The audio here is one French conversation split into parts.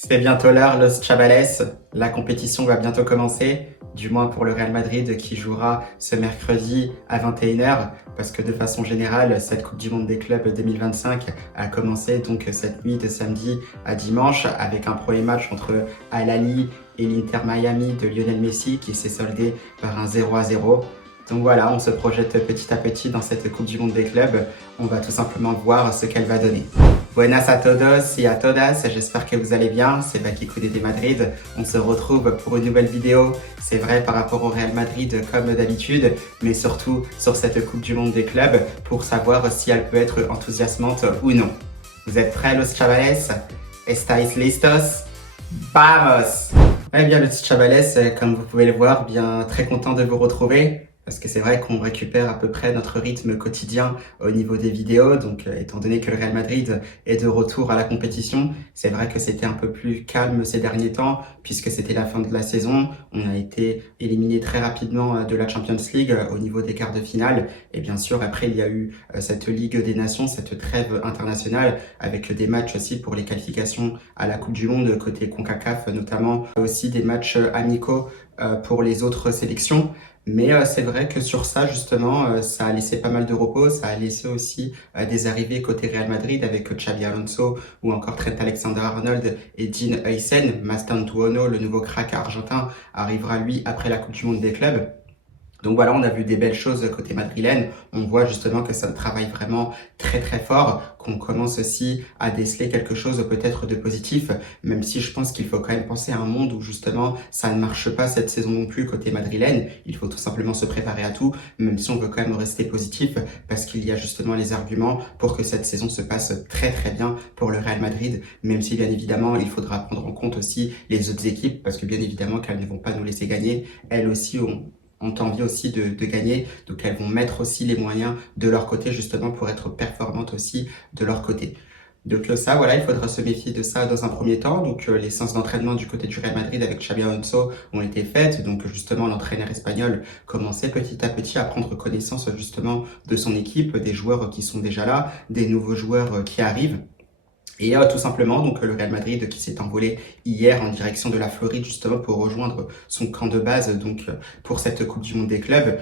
C'est bientôt l'heure, Los Chavales. La compétition va bientôt commencer, du moins pour le Real Madrid qui jouera ce mercredi à 21h, parce que de façon générale, cette Coupe du Monde des clubs 2025 a commencé donc cette nuit de samedi à dimanche avec un premier match entre Al Ahly et l'Inter Miami de Lionel Messi qui s'est soldé par un 0-0. Donc voilà, on se projette petit à petit dans cette Coupe du Monde des clubs. On va tout simplement voir ce qu'elle va donner. Buenas a todos y a todas, j'espère que vous allez bien, c'est Bakiko de Madrid. On se retrouve pour une nouvelle vidéo, c'est vrai par rapport au Real Madrid comme d'habitude, mais surtout sur cette Coupe du Monde des clubs pour savoir si elle peut être enthousiasmante ou non. Vous êtes prêts los chavales? ¿Estáis listos? Vamos! Eh bien los chavales, comme vous pouvez le voir, bien très content de vous retrouver. Parce que c'est vrai qu'on récupère à peu près notre rythme quotidien au niveau des vidéos. Donc, étant donné que le Real Madrid est de retour à la compétition, c'est vrai que c'était un peu plus calme ces derniers temps, puisque c'était la fin de la saison. On a été éliminé très rapidement de la Champions League au niveau des quarts de finale. Et bien sûr, après, il y a eu cette Ligue des Nations, cette trêve internationale, avec des matchs aussi pour les qualifications à la Coupe du Monde, côté CONCACAF notamment. Aussi des matchs amicaux pour les autres sélections. Mais c'est vrai que sur ça, justement, ça a laissé pas mal de repos. Ça a laissé aussi des arrivées côté Real Madrid avec Xabi Alonso ou encore Trent Alexander-Arnold et Dean Huysen. Mastantuono, le nouveau crack argentin, arrivera lui après la Coupe du Monde des clubs. Donc voilà, on a vu des belles choses côté madrilène. On voit justement que ça travaille vraiment très très fort, qu'on commence aussi à déceler quelque chose peut-être de positif, même si je pense qu'il faut quand même penser à un monde où justement ça ne marche pas cette saison non plus côté madrilène. Il faut tout simplement se préparer à tout, même si on veut quand même rester positif, parce qu'il y a justement les arguments pour que cette saison se passe très très bien pour le Real Madrid, même si bien évidemment il faudra prendre en compte aussi les autres équipes, parce que bien évidemment qu'elles ne vont pas nous laisser gagner. Elles aussi ont envie aussi de gagner, donc elles vont mettre aussi les moyens de leur côté justement pour être performantes aussi de leur côté. Donc ça, voilà, il faudra se méfier de ça dans un premier temps. Donc les séances d'entraînement du côté du Real Madrid avec Xabi Alonso ont été faites. Donc justement, l'entraîneur espagnol commençait petit à petit à prendre connaissance justement de son équipe, des joueurs qui sont déjà là, des nouveaux joueurs qui arrivent. Et tout simplement, donc le Real Madrid qui s'est envolé hier en direction de la Floride justement pour rejoindre son camp de base donc pour cette Coupe du Monde des clubs.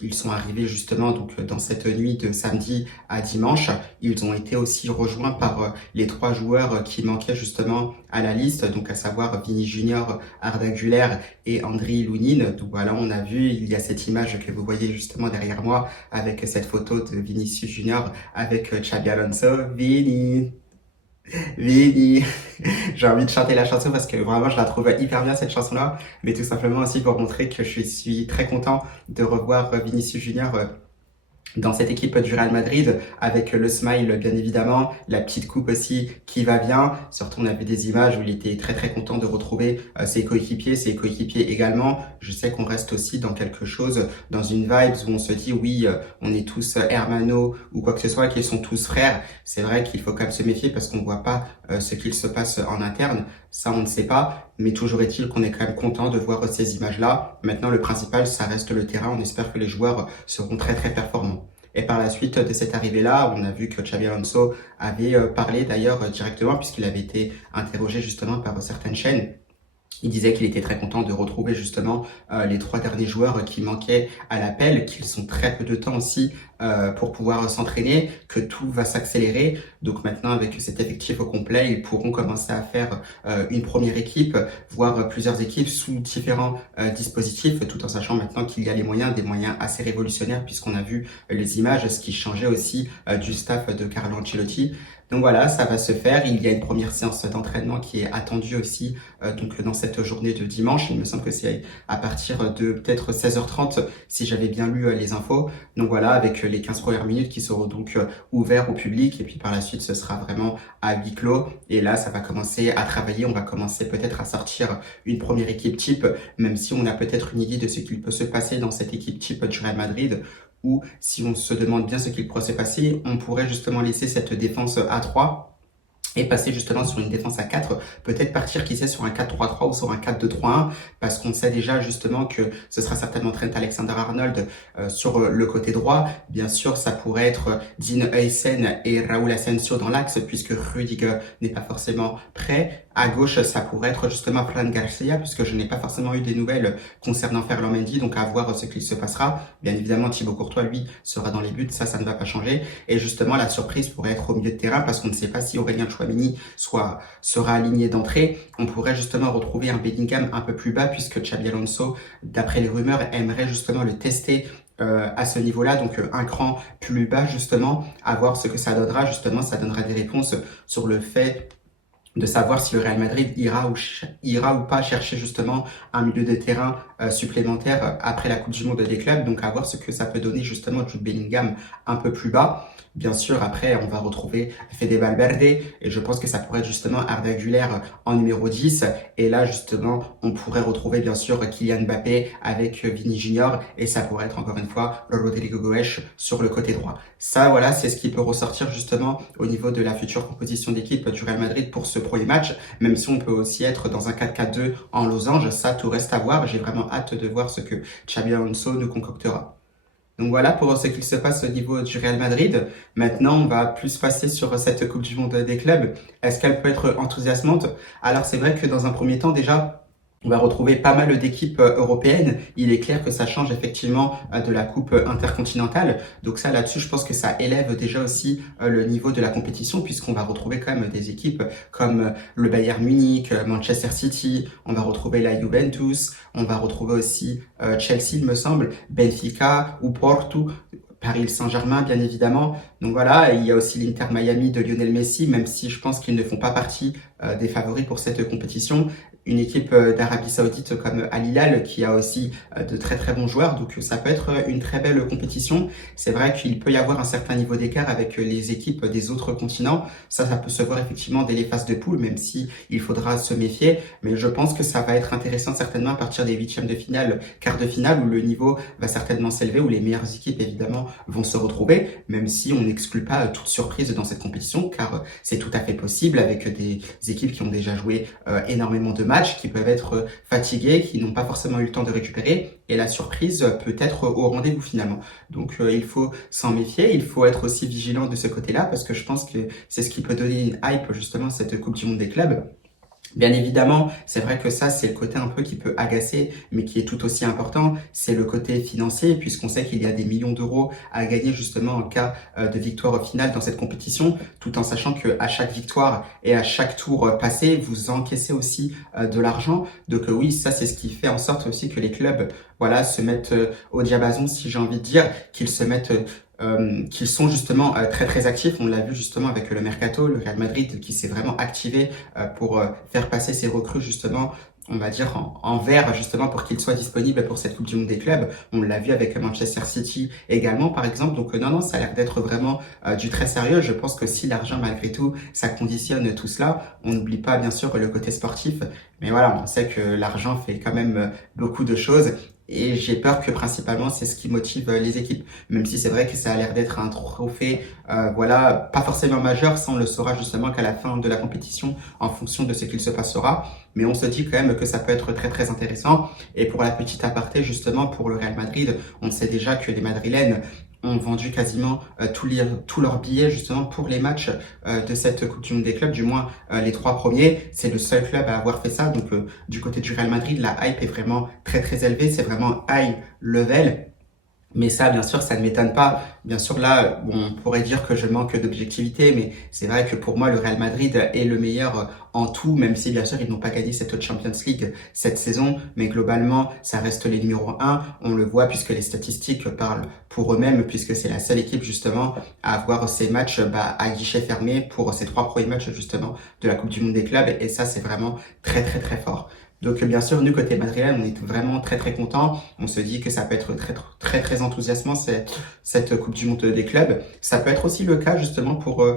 Ils sont arrivés justement donc dans cette nuit de samedi à dimanche. Ils ont été aussi rejoints par les trois joueurs qui manquaient justement à la liste, donc à savoir Vini Junior, Arda Güler et Andriy Lunin. Donc voilà, on a vu, il y a cette image que vous voyez justement derrière moi avec cette photo de Vinicius Junior avec Xabi Alonso. Vini, j'ai envie de chanter la chanson parce que vraiment je la trouve hyper bien cette chanson-là, mais tout simplement aussi pour montrer que je suis très content de revoir Vinicius Junior dans cette équipe du Real Madrid, avec le smile bien évidemment, la petite coupe aussi qui va bien. Surtout on a vu des images où il était très très content de retrouver ses coéquipiers également. Je sais qu'on reste aussi dans quelque chose, dans une vibe où on se dit oui, on est tous hermano ou quoi que ce soit, qu'ils sont tous frères. C'est vrai qu'il faut quand même se méfier parce qu'on voit pas ce qu'il se passe en interne. Ça, on ne sait pas, mais toujours est-il qu'on est quand même content de voir ces images-là. Maintenant, le principal, ça reste le terrain. On espère que les joueurs seront très très performants. Et par la suite de cette arrivée-là, on a vu que Xabi Alonso avait parlé d'ailleurs directement, puisqu'il avait été interrogé justement par certaines chaînes. Il disait qu'il était très content de retrouver justement les trois derniers joueurs qui manquaient à l'appel, qu'ils sont très peu de temps aussi pour pouvoir s'entraîner, que tout va s'accélérer. Donc maintenant, avec cet effectif au complet, ils pourront commencer à faire une première équipe, voire plusieurs équipes sous différents dispositifs, tout en sachant maintenant qu'il y a les moyens, des moyens assez révolutionnaires, puisqu'on a vu les images, ce qui changeait aussi du staff de Carlo Ancelotti. Donc voilà, ça va se faire. Il y a une première séance d'entraînement qui est attendue aussi donc dans cette journée de dimanche. Il me semble que c'est à partir de peut-être 16h30 si j'avais bien lu les infos. Donc voilà, avec les 15 premières minutes qui seront donc ouverts au public et puis par la suite ce sera vraiment à huis clos. Et là, ça va commencer à travailler. On va commencer peut-être à sortir une première équipe type, même si on a peut-être une idée de ce qu'il peut se passer dans cette équipe type du Real Madrid. Ou si on se demande bien ce qu'il pourrait se passer, on pourrait justement laisser cette défense à 3 et passer justement sur une défense à 4, peut-être partir qui sait sur un 4-3-3 ou sur un 4-2-3-1 parce qu'on sait déjà justement que ce sera certainement Trent Alexander-Arnold sur le côté droit. Bien sûr, ça pourrait être Dean Huijsen et Raúl Asensio dans l'axe puisque Rudiger n'est pas forcément prêt. À gauche, ça pourrait être justement Fran Garcia puisque je n'ai pas forcément eu des nouvelles concernant Ferland Mendy, donc à voir ce qu'il se passera. Bien évidemment, Thibaut Courtois, lui, sera dans les buts, ça ne va pas changer. Et justement, la surprise pourrait être au milieu de terrain parce qu'on ne sait pas si Aurélien Tchouaméni sera aligné d'entrée. On pourrait justement retrouver un Bellingham un peu plus bas puisque Xabi Alonso, d'après les rumeurs, aimerait justement le tester à ce niveau-là, donc un cran plus bas justement, à voir ce que ça donnera. Justement, ça donnera des réponses sur le fait de savoir si le Real Madrid ira ou pas chercher justement un milieu de terrain supplémentaire après la Coupe du Monde des clubs. Donc à voir ce que ça peut donner justement Jude Bellingham un peu plus bas. Bien sûr, après, on va retrouver Fede Valverde et je pense que ça pourrait être justement Arda Güler en numéro 10. Et là, justement, on pourrait retrouver bien sûr Kylian Mbappé avec Vini Junior et ça pourrait être encore une fois Rodrigo Goes sur le côté droit. Ça, voilà, c'est ce qui peut ressortir justement au niveau de la future composition d'équipe du Real Madrid pour ce premier match, même si on peut aussi être dans un 4-4-2 en losange. Ça, tout reste à voir. J'ai vraiment hâte de voir ce que Xabi Alonso nous concoctera. Donc voilà pour ce qu'il se passe au niveau du Real Madrid. Maintenant, on va plus passer sur cette Coupe du Monde des clubs. Est-ce qu'elle peut être enthousiasmante? Alors c'est vrai que dans un premier temps déjà, on va retrouver pas mal d'équipes européennes. Il est clair que ça change effectivement de la Coupe intercontinentale. Donc ça, là-dessus, je pense que ça élève déjà aussi le niveau de la compétition puisqu'on va retrouver quand même des équipes comme le Bayern Munich, Manchester City, on va retrouver la Juventus, on va retrouver aussi Chelsea, il me semble, Benfica ou Porto. Paris Saint-Germain, bien évidemment. Donc voilà, il y a aussi l'Inter Miami de Lionel Messi, même si je pense qu'ils ne font pas partie des favoris pour cette compétition. Une équipe d'Arabie Saoudite comme Al Hilal qui a aussi de très très bons joueurs, donc ça peut être une très belle compétition. C'est vrai qu'il peut y avoir un certain niveau d'écart avec les équipes des autres continents. Ça peut se voir effectivement dès les phases de poule, même si il faudra se méfier. Mais je pense que ça va être intéressant certainement à partir des huitièmes de finale, quarts de finale, où le niveau va certainement s'élever, où les meilleures équipes évidemment vont se retrouver, même si on n'exclut pas toute surprise dans cette compétition, car c'est tout à fait possible avec des équipes qui ont déjà joué énormément de matchs, qui peuvent être fatigués, qui n'ont pas forcément eu le temps de récupérer, et la surprise peut être au rendez-vous finalement. Donc il faut s'en méfier, il faut être aussi vigilant de ce côté-là, parce que je pense que c'est ce qui peut donner une hype justement à cette Coupe du Monde des clubs. Bien évidemment, c'est vrai que ça, c'est le côté un peu qui peut agacer, mais qui est tout aussi important, c'est le côté financier, puisqu'on sait qu'il y a des millions d'euros à gagner justement en cas de victoire finale dans cette compétition, tout en sachant que à chaque victoire et à chaque tour passé, vous encaissez aussi de l'argent. Donc oui, ça, c'est ce qui fait en sorte aussi que les clubs, voilà, se mettent au diapason, si j'ai envie de dire, qu'ils se mettent qu'ils sont justement très très actifs. On l'a vu justement avec le Mercato, le Real Madrid qui s'est vraiment activé pour faire passer ses recrues justement, on va dire en vert justement pour qu'ils soient disponibles pour cette Coupe du Monde des clubs. On l'a vu avec Manchester City également par exemple. Donc non, ça a l'air d'être vraiment du très sérieux. Je pense que si l'argent malgré tout, ça conditionne tout cela, on n'oublie pas bien sûr le côté sportif. Mais voilà, on sait que l'argent fait quand même beaucoup de choses. Et j'ai peur que principalement c'est ce qui motive les équipes, même si c'est vrai que ça a l'air d'être un trophée, voilà, pas forcément majeur, ça on le saura justement qu'à la fin de la compétition en fonction de ce qu'il se passera, mais on se dit quand même que ça peut être très très intéressant. Et pour la petite aparté justement pour le Real Madrid, on sait déjà que les Madrilènes ont vendu quasiment tous leurs billets justement pour les matchs de cette Coupe du Monde des clubs, du moins les 3 premiers. C'est le seul club à avoir fait ça. Donc du côté du Real Madrid, la hype est vraiment très très élevée. C'est vraiment high level. Mais ça, bien sûr, ça ne m'étonne pas. Bien sûr, là, bon, on pourrait dire que je manque d'objectivité, mais c'est vrai que pour moi, le Real Madrid est le meilleur en tout, même si, bien sûr, ils n'ont pas gagné cette Champions League cette saison. Mais globalement, ça reste les numéros 1. On le voit puisque les statistiques parlent pour eux-mêmes, puisque c'est la seule équipe, justement, à avoir ces matchs à guichet fermé pour ces 3 premiers matchs, justement, de la Coupe du Monde des clubs. Et ça, c'est vraiment très, très, très fort. Donc bien sûr, nous côté Madrilène, on est vraiment très très contents. On se dit que ça peut être très très très enthousiasmant cette Coupe du Monde des clubs. Ça peut être aussi le cas justement pour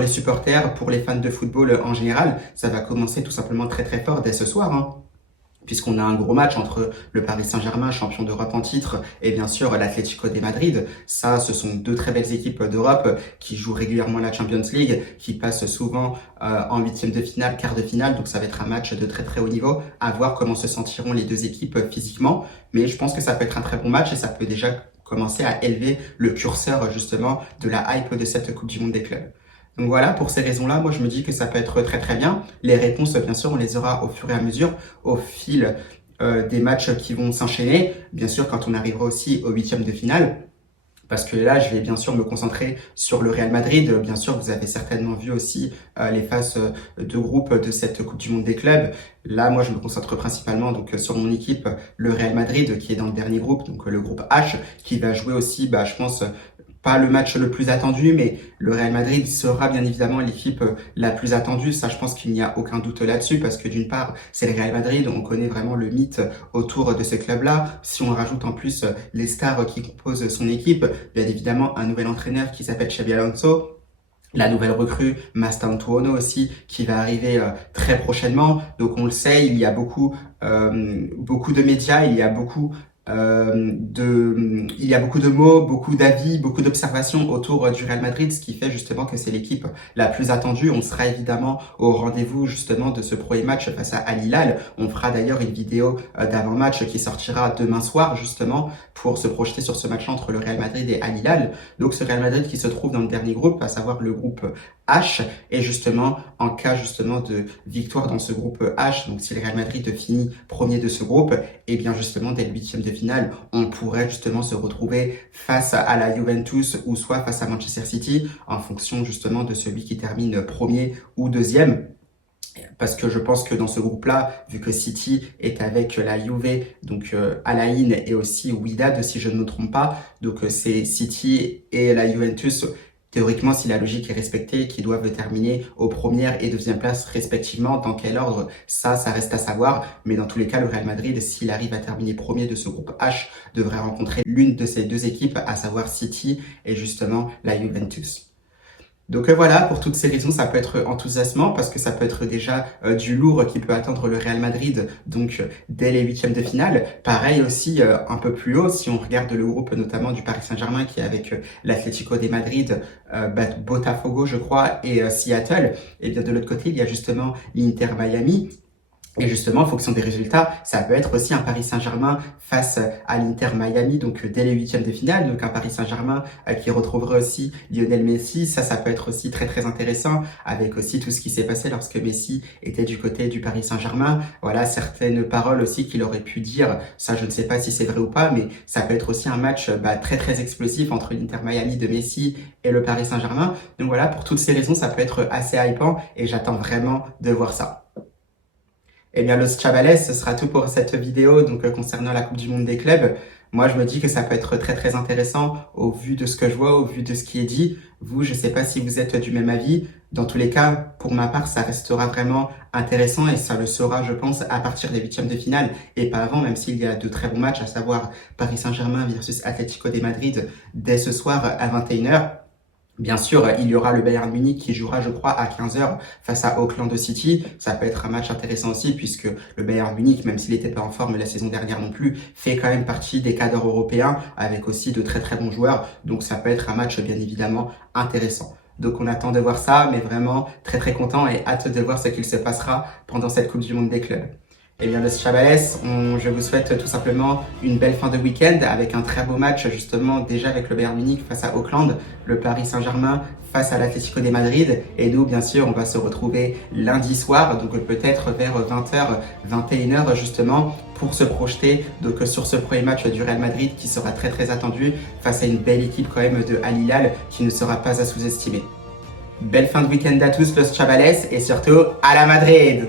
les supporters, pour les fans de football en général. Ça va commencer tout simplement très très fort dès ce soir, hein. puisqu'on a un gros match entre le Paris Saint-Germain, champion d'Europe en titre, et bien sûr l'Atlético de Madrid. Ça, ce sont deux très belles équipes d'Europe qui jouent régulièrement la Champions League, qui passent souvent en huitième de finale, quart de finale, donc ça va être un match de très très haut niveau, à voir comment se sentiront les deux équipes physiquement, mais je pense que ça peut être un très bon match et ça peut déjà commencer à élever le curseur justement de la hype de cette Coupe du Monde des clubs. Donc voilà, pour ces raisons-là, moi je me dis que ça peut être très très bien. Les réponses, bien sûr, on les aura au fur et à mesure, au fil des matchs qui vont s'enchaîner. Bien sûr, quand on arrivera aussi au huitième de finale. Parce que là, je vais bien sûr me concentrer sur le Real Madrid. Bien sûr, vous avez certainement vu aussi les phases de groupe de cette Coupe du Monde des clubs. Là, moi, je me concentre principalement donc sur mon équipe, le Real Madrid, qui est dans le dernier groupe, donc le groupe H, qui va jouer aussi, je pense, pas le match le plus attendu, mais le Real Madrid sera bien évidemment l'équipe la plus attendue. Ça, je pense qu'il n'y a aucun doute là-dessus, parce que d'une part, c'est le Real Madrid, on connaît vraiment le mythe autour de ce club-là. Si on rajoute en plus les stars qui composent son équipe, bien évidemment un nouvel entraîneur qui s'appelle Xabi Alonso, la nouvelle recrue, Mastantuono aussi, qui va arriver très prochainement. Donc on le sait, il y a beaucoup de médias, il y a beaucoup de mots, beaucoup d'avis, beaucoup d'observations autour du Real Madrid, ce qui fait justement que c'est l'équipe la plus attendue. On sera évidemment au rendez-vous justement de ce premier match face à Al Hilal. On fera d'ailleurs une vidéo d'avant-match qui sortira demain soir justement pour se projeter sur ce match entre le Real Madrid et Al Hilal. Donc ce Real Madrid qui se trouve dans le dernier groupe, à savoir le groupe H, et justement en cas justement de victoire dans ce groupe H, donc si le Real Madrid finit premier de ce groupe, et bien justement dès le huitième de finale, on pourrait justement se retrouver face à la Juventus ou soit face à Manchester City en fonction justement de celui qui termine premier ou deuxième. Parce que je pense que dans ce groupe-là, vu que City est avec la Juve, donc Alain et aussi Wydad, si je ne me trompe pas, donc c'est City et la Juventus, théoriquement, si la logique est respectée, qui doivent terminer aux premières et deuxième places respectivement. Dans quel ordre, ça reste à savoir. Mais dans tous les cas, le Real Madrid, s'il arrive à terminer premier de ce groupe H, devrait rencontrer l'une de ces deux équipes, à savoir City et justement la Juventus. Donc voilà, pour toutes ces raisons, ça peut être enthousiasmant parce que ça peut être déjà du lourd qui peut attendre le Real Madrid donc dès les huitièmes de finale. Pareil aussi un peu plus haut, si on regarde le groupe notamment du Paris Saint-Germain qui est avec l'Atlético de Madrid, Botafogo je crois et Seattle. Et bien de l'autre côté, il y a justement l'Inter Miami. Et justement, en fonction des résultats, ça peut être aussi un Paris Saint-Germain face à l'Inter Miami, donc dès les huitièmes de finale, donc un Paris Saint-Germain qui retrouverait aussi Lionel Messi. Ça peut être aussi très très intéressant, avec aussi tout ce qui s'est passé lorsque Messi était du côté du Paris Saint-Germain. Voilà, certaines paroles aussi qu'il aurait pu dire, ça je ne sais pas si c'est vrai ou pas, mais ça peut être aussi un match très très explosif entre l'Inter Miami de Messi et le Paris Saint-Germain. Donc voilà, pour toutes ces raisons, ça peut être assez hypant et j'attends vraiment de voir ça. Eh bien, Los Chavales, ce sera tout pour cette vidéo donc concernant la Coupe du Monde des clubs. Moi, je me dis que ça peut être très très intéressant au vu de ce que je vois, au vu de ce qui est dit. Vous, je ne sais pas si vous êtes du même avis. Dans tous les cas, pour ma part, ça restera vraiment intéressant et ça le sera, je pense, à partir des huitièmes de finale et pas avant, même s'il y a de très bons matchs, à savoir Paris Saint-Germain versus Atlético de Madrid dès ce soir à 21h. Bien sûr, il y aura le Bayern Munich qui jouera, je crois, à 15h face à Auckland City. Ça peut être un match intéressant aussi puisque le Bayern Munich, même s'il n'était pas en forme la saison dernière non plus, fait quand même partie des cadres européens avec aussi de très très bons joueurs. Donc ça peut être un match bien évidemment intéressant. Donc on attend de voir ça, mais vraiment très très content et hâte de voir ce qu'il se passera pendant cette Coupe du Monde des clubs. Eh bien, Los Chavales, je vous souhaite tout simplement une belle fin de week-end avec un très beau match justement déjà avec le Bayern Munich face à Auckland, le Paris Saint-Germain face à l'Atlético de Madrid et nous bien sûr on va se retrouver lundi soir, donc peut-être vers 20h, 21h justement pour se projeter donc sur ce premier match du Real Madrid qui sera très très attendu face à une belle équipe quand même de Al Hilal qui ne sera pas à sous-estimer. Belle fin de week-end à tous Los Chavales et surtout à la Madrid!